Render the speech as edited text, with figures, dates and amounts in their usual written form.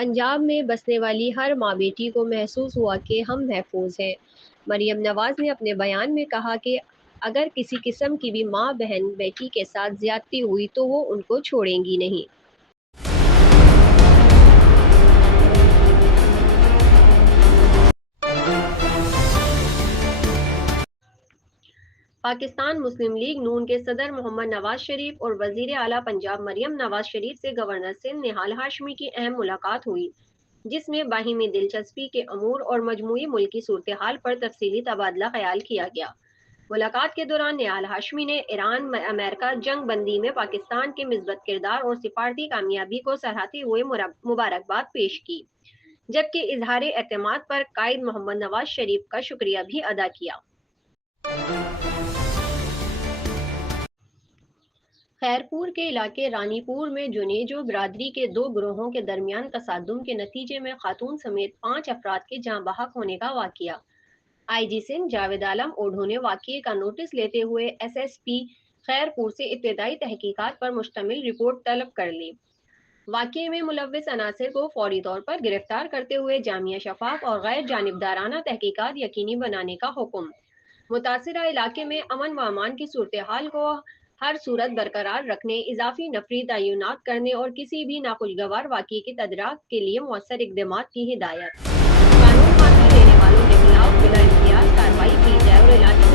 پنجاب میں بسنے والی ہر ماں بیٹی کو محسوس ہوا کہ ہم محفوظ ہیں۔ مریم نواز نے اپنے بیان میں کہا کہ اگر کسی قسم کی بھی ماں بہن بیٹی کے ساتھ زیادتی ہوئی تو وہ ان کو چھوڑیں گی نہیں۔ پاکستان مسلم لیگ نون کے صدر محمد نواز شریف اور وزیر اعلیٰ پنجاب مریم نواز شریف سے گورنر سندھ نہال ہاشمی کی اہم ملاقات ہوئی، جس میں باہمی دلچسپی کے امور اور مجموعی ملکی صورتحال پر تفصیلی تبادلہ خیال کیا گیا۔ ملاقات کے دوران نہال ہاشمی نے ایران امریکہ جنگ بندی میں پاکستان کے مثبت کردار اور سفارتی کامیابی کو سراہتے ہوئے مبارکباد پیش کی، جبکہ اظہار اعتماد پر قائد محمد نواز شریف کا شکریہ بھی ادا کیا۔ خیرپور کے علاقے رانی پور میں جنیجو برادری کے دو گروہوں کے درمیان تصادم کے نتیجے میں خاتون سمیت 5 افراد کے جاں بحق ہونے کا واقعہ۔ آئی جی سندھ جاوید عالم اوڈھو نے واقعے کا نوٹس لیتے ہوئے ایس ایس پی خیرپور سے ابتدائی تحقیقات پر مشتمل رپورٹ طلب کر لی۔ واقعے میں ملوث عناصر کو فوری طور پر گرفتار کرتے ہوئے جامع، شفاف اور غیر جانبدارانہ تحقیقات یقینی بنانے کا حکم۔ متاثرہ علاقے میں امن و امان کی صورتحال کو ہر صورت برقرار رکھنے، اضافی نفری تعینات کرنے اور کسی بھی ناخوشگوار واقعے کی تدارک کے لیے مؤثر اقدامات کی ہدایت۔ قانون حاصل لینے والوں کے خلاف بلا امتیاز کارروائی کی جائے اور علاقے